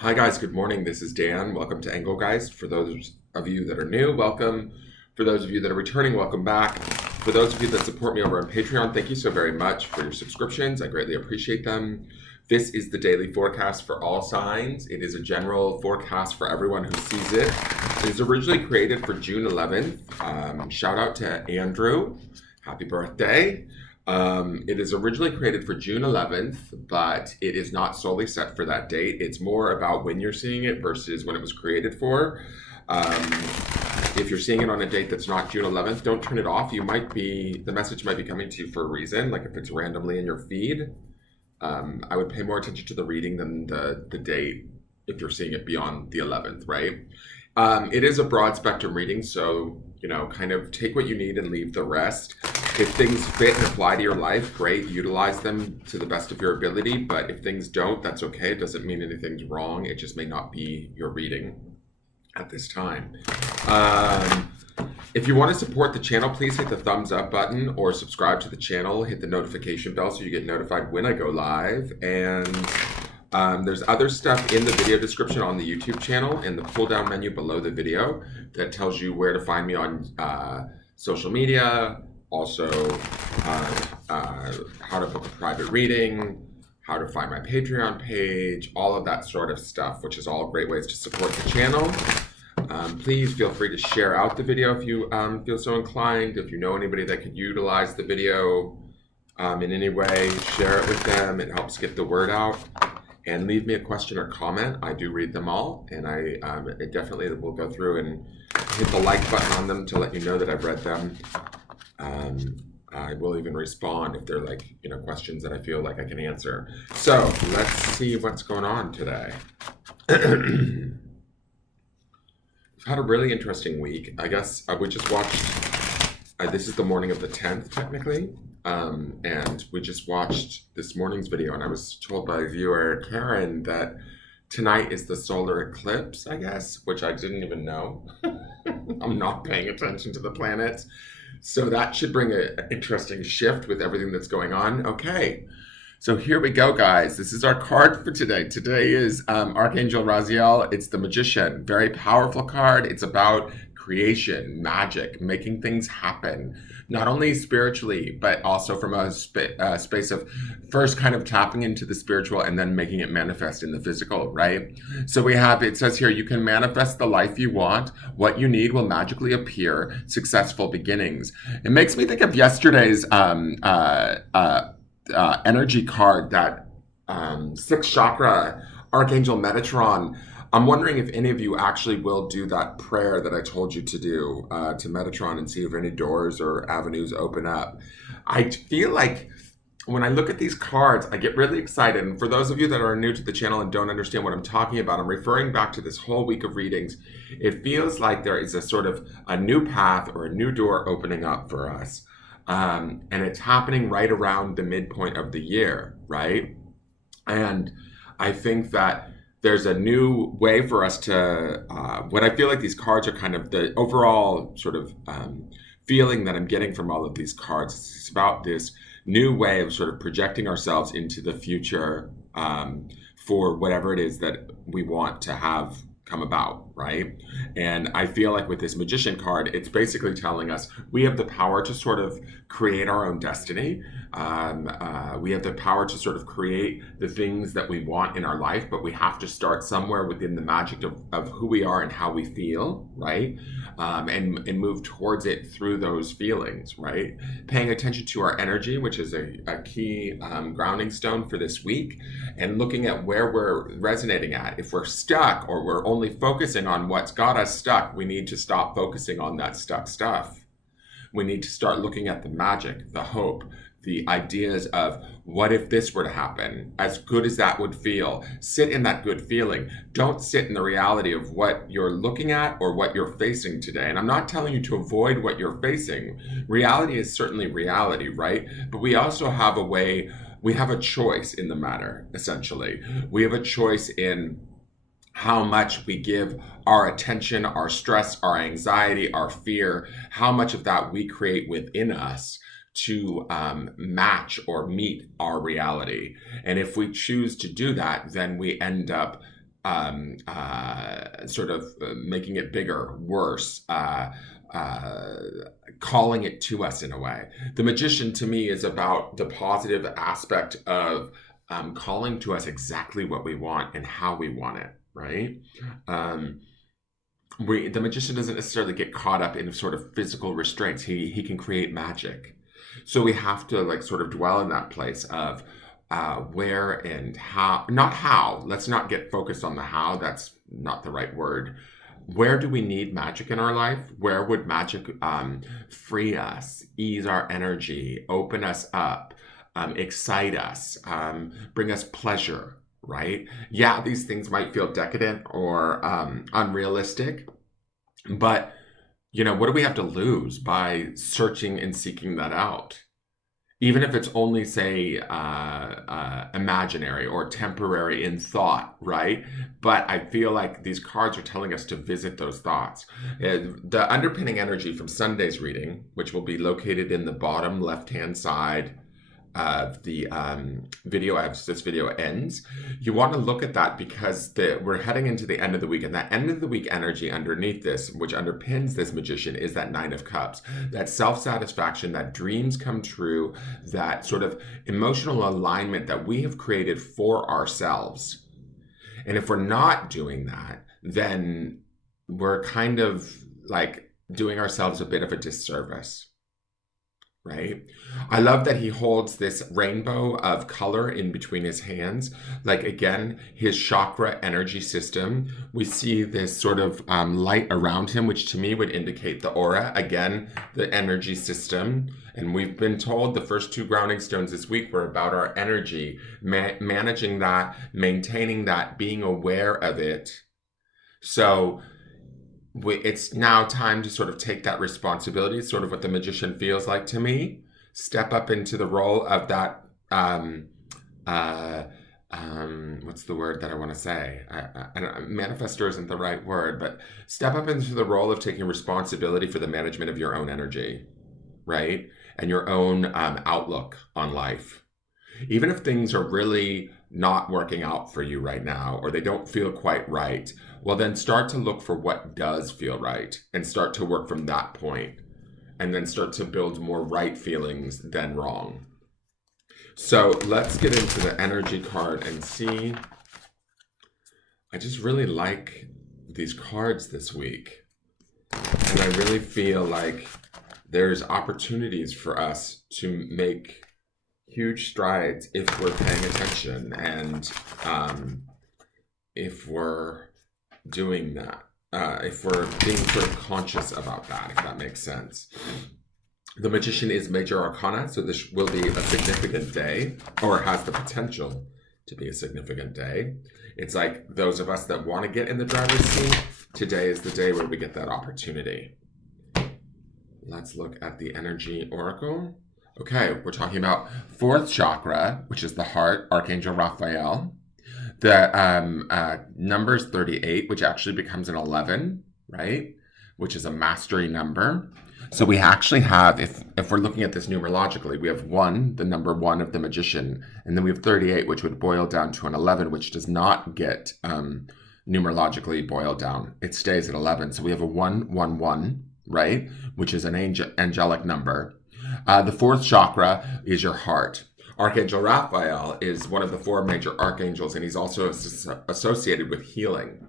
Hi guys, good morning. This is Dan. Welcome to Engelgeist. For those of you that are new, welcome. For those of you that are returning, welcome back. For those of you that support me over on Patreon, thank you so very much for your subscriptions. I greatly appreciate them. This is the daily forecast for all signs. It is a general forecast for everyone who sees it. It is originally created for June 11th. Shout out to Andrew. Happy birthday. It is originally created for June 11th, but it is not solely set for that date. It's more about when you're seeing it versus when it was created for. Um, if you're seeing it on a date that's not June 11th, don't turn it off. The message might be coming to you for a reason, like if it's randomly in your feed. I would pay more attention to the reading than the date if you're seeing it beyond the 11th, right? It is a broad spectrum reading, so, kind of take what you need and leave the rest. If things fit and apply to your life, great, utilize them to the best of your ability. But if things don't, that's okay. It doesn't mean anything's wrong. It just may not be your reading at this time. If you want to support the channel, please hit the thumbs up button or subscribe to the channel. Hit the notification bell so you get notified when I go live. And there's other stuff in the video description on the YouTube channel in the pull down menu below the video that tells you where to find me on social media. Also, how to book a private reading, how to find my Patreon page, all of that sort of stuff, which is all great ways to support the channel. Please feel free to share out the video if you feel so inclined. If you know anybody that could utilize the video in any way, share it with them. It helps get the word out. And leave me a question or comment. I do read them all, and I definitely will go through and hit the like button on them to let you know that I've read them. I will even respond if they're questions that I feel like I can answer. So let's see what's going on today. We've had a really interesting week. I guess we just watched, this is the morning of the 10th technically, and we just watched this morning's video, and I was told by viewer Karen that tonight is the solar eclipse, I guess, which I didn't even know. I'm not paying attention to the planets. So that should bring an interesting shift with everything that's going on. Okay, so here we go, guys. This is our card for today. Today is Archangel Raziel. It's the Magician. Very powerful card. It's about creation, magic, making things happen, not only spiritually, but also from a space of first kind of tapping into the spiritual and then making it manifest in the physical, right? So it says here, you can manifest the life you want. What you need will magically appear. Successful beginnings. It makes me think of yesterday's energy card, that sixth chakra, Archangel Metatron. I'm wondering if any of you actually will do that prayer that I told you to do to Metatron and see if any doors or avenues open up. I feel like when I look at these cards, I get really excited. And for those of you that are new to the channel and don't understand what I'm talking about, I'm referring back to this whole week of readings. It feels like there is a sort of a new path or a new door opening up for us. And it's happening right around the midpoint of the year, right? And I think that there's a new way for us to, what I feel like these cards are kind of the overall sort of feeling that I'm getting from all of these cards. It's about this new way of sort of projecting ourselves into the future for whatever it is that we want to have come about, right? And I feel like with this Magician card, it's basically telling us we have the power to sort of create our own destiny. We have the power to sort of create the things that we want in our life, but we have to start somewhere within the magic of who we are and how we feel, right? And move towards it through those feelings, right? Paying attention to our energy, which is a key grounding stone for this week, and looking at where we're resonating at. If we're stuck or we're only focusing on what's got us stuck, we need to stop focusing on that stuck stuff. We need to start looking at the magic, the hope, the ideas of what if this were to happen, as good as that would feel. Sit in that good feeling. Don't sit in the reality of what you're looking at or what you're facing today. And I'm not telling you to avoid what you're facing. Reality is certainly reality, right? But we also have we have a choice in the matter, essentially. We have a choice in how much we give our attention, our stress, our anxiety, our fear, how much of that we create within us to match or meet our reality. And if we choose to do that, then we end up sort of making it bigger, worse, calling it to us in a way. The magician to me is about the positive aspect of calling to us exactly what we want and how we want it, right? Um, the magician doesn't necessarily get caught up in sort of physical restraints. He can create magic. So we have to like sort of dwell in that place of where and how, not how. Let's not get focused on the how. That's not the right word. Where do we need magic in our life? Where would magic free us, ease our energy, open us up, excite us, bring us pleasure, right? Yeah, these things might feel decadent or unrealistic, but what do we have to lose by searching and seeking that out? Even if it's only, say, imaginary or temporary in thought, right? But I feel like these cards are telling us to visit those thoughts. The underpinning energy from Sunday's reading, which will be located in the bottom left-hand side of the video as this video ends, you want to look at that because we're heading into the end of the week, and that end of the week energy underneath this, which underpins this magician, is that Nine of Cups, that self-satisfaction, that dreams come true, that sort of emotional alignment that we have created for ourselves. And if we're not doing that, then we're kind of like doing ourselves a bit of a disservice. Right? I love that he holds this rainbow of color in between his hands. Like, again, his chakra energy system. We see this sort of light around him, which to me would indicate the aura. Again, the energy system. And we've been told the first two grounding stones this week were about our energy, managing that, maintaining that, being aware of it. So it's now time to sort of take that responsibility. It's sort of what the magician feels like to me. Step up into the role of that, what's the word that I want to say? Manifestor isn't the right word, but step up into the role of taking responsibility for the management of your own energy, right? And your own outlook on life. Even if things are really not working out for you right now, or they don't feel quite right, well, then start to look for what does feel right and start to work from that point, and then start to build more right feelings than wrong. So let's get into the energy card and see. I just really like these cards this week. And I really feel like there's opportunities for us to make huge strides if we're paying attention and if we're doing that, if we're being sort of conscious about that, if that makes sense. The magician is major arcana, so this will be a significant day, or has the potential to be a significant day. It's like those of us that want to get in the driver's seat, today is the day where we get that opportunity. Let's look at the energy oracle. Okay, we're talking about fourth chakra, which is the heart, Archangel Raphael. The number is 38, which actually becomes an 11, right? Which is a mastery number. So we actually have, if we're looking at this numerologically, we have 1, the number 1 of the magician, and then we have 38, which would boil down to an 11, which does not get numerologically boiled down. It stays at 11. So we have a 111, right? Which is an angelic number. The fourth chakra is your heart. Archangel Raphael is one of the 4 major archangels, and he's also associated with healing.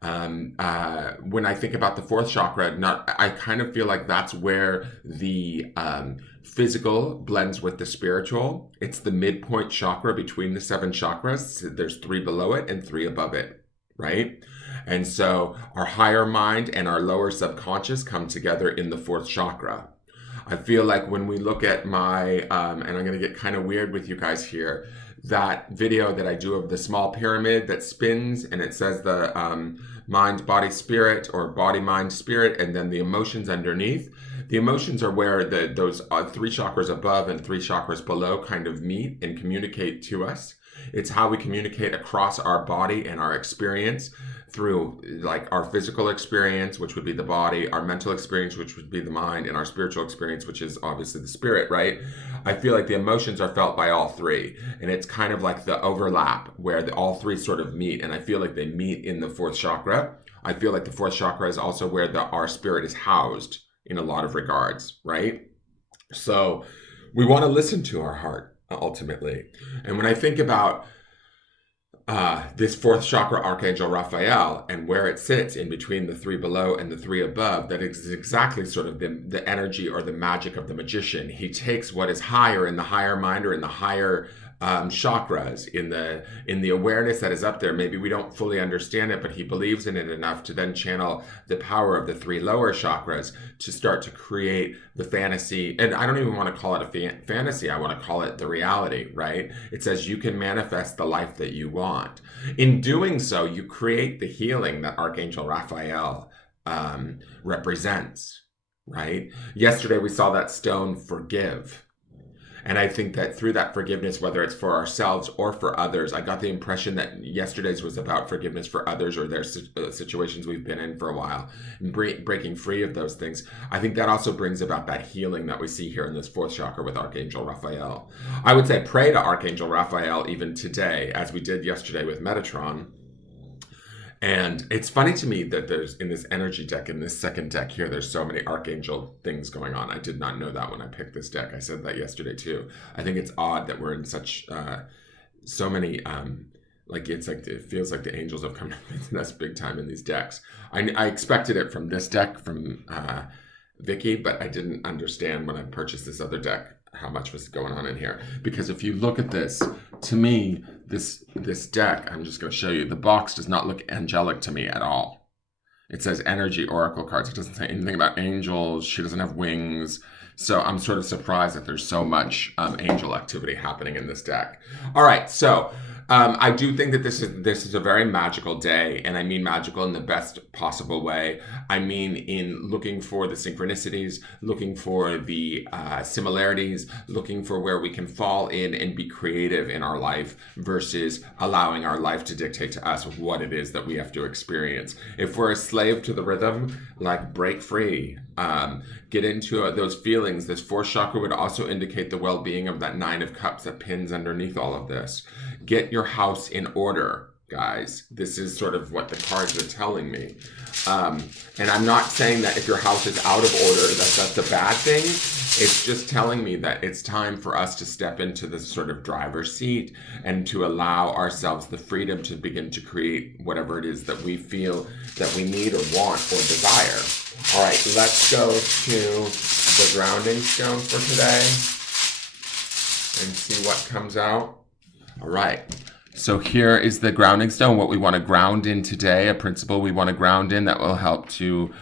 When I think about the fourth chakra, I kind of feel like that's where the physical blends with the spiritual. It's the midpoint chakra between the 7 chakras. There's 3 below it and 3 above it, right? And so our higher mind and our lower subconscious come together in the fourth chakra. I feel like when we look at my, and I'm going to get kind of weird with you guys here, that video that I do of the small pyramid that spins and it says the mind, body, spirit, or body, mind, spirit, and then the emotions underneath. The emotions are where those 3 chakras above and 3 chakras below kind of meet and communicate to us. It's how we communicate across our body and our experience through like our physical experience, which would be the body, our mental experience, which would be the mind, and our spiritual experience, which is obviously the spirit, right? I feel like the emotions are felt by all three, and it's kind of like the overlap where all three sort of meet, and I feel like they meet in the fourth chakra. I feel like the fourth chakra is also where our spirit is housed in a lot of regards, right? So we want to listen to our heart ultimately. And when I think about this fourth chakra, Archangel Raphael, and where it sits in between the three below and the three above, that is exactly sort of the energy or the magic of the magician. He takes what is higher in the higher mind or in the higher chakras, in the awareness that is up there. Maybe we don't fully understand it, but he believes in it enough to then channel the power of the three lower chakras to start to create the fantasy. And I don't even want to call it a fantasy. I want to call it the reality, right? It says you can manifest the life that you want. In doing so, you create the healing that Archangel Raphael represents, right? Yesterday, we saw that stone forgive. And I think that through that forgiveness, whether it's for ourselves or for others, I got the impression that yesterday's was about forgiveness for others or their situations we've been in for a while, and breaking free of those things. I think that also brings about that healing that we see here in this fourth chakra with Archangel Raphael. I would say pray to Archangel Raphael even today, as we did yesterday with Metatron. And it's funny to me that there's, in this energy deck, in this second deck here, there's so many archangel things going on. I did not know that when I picked this deck. I said that yesterday too. I think it's odd that we're in such, so many, like it feels like the angels have come to us big time in these decks. I expected it from this deck, from Vicky, but I didn't understand when I purchased this other deck how much was going on in here. Because if you look at this, to me, this deck, I'm just going to show you, the box does not look angelic to me at all. It says energy oracle cards. It doesn't say anything about angels. She doesn't have wings. So I'm sort of surprised that there's so much angel activity happening in this deck. All right, so I do think that this is a very magical day, and I mean magical in the best possible way. I mean in looking for the synchronicities, looking for the similarities, looking for where we can fall in and be creative in our life versus allowing our life to dictate to us what it is that we have to experience. If we're a slave to the rhythm, like break free, get into those feelings. This fourth chakra would also indicate the well-being of that Nine of Cups that pins underneath all of this. Get your house in order, guys. This is sort of what the cards are telling me. And I'm not saying that if your house is out of order, that's a bad thing. It's just telling me that it's time for us to step into this sort of driver's seat and to allow ourselves the freedom to begin to create whatever it is that we feel that we need or want or desire. All right, let's go to the grounding stone for today and see what comes out. All right, so here is the grounding stone, what we want to ground in today, a principle we want to ground in that will help to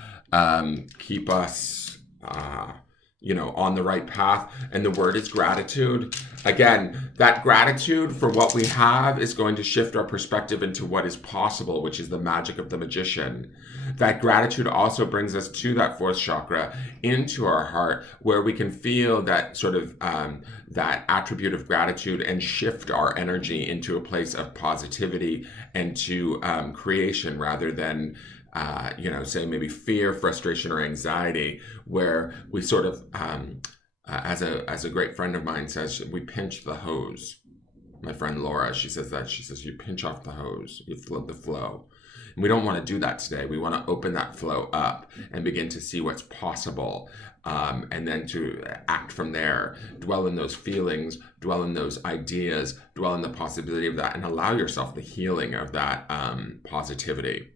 keep us on the right path. And the word is gratitude. Again, that gratitude for what we have is going to shift our perspective into what is possible, which is the magic of the magician. That gratitude also brings us to that fourth chakra, into our heart, where we can feel that sort of that attribute of gratitude and shift our energy into a place of positivity and to creation rather than say maybe fear, frustration, or anxiety, where we sort of, as a great friend of mine says, we pinch the hose. My friend Laura, she says you pinch off the hose, you flood the flow. And we don't want to do that today. We want to open that flow up and begin to see what's possible. And then to act from there, dwell in those feelings, dwell in those ideas, dwell in the possibility of that, and allow yourself the healing of that positivity.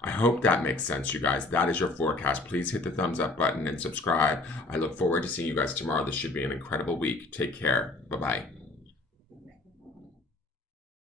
I hope that makes sense, you guys. That is your forecast. Please hit the thumbs up button and subscribe. I look forward to seeing you guys tomorrow. This should be an incredible week. Take care. Bye-bye.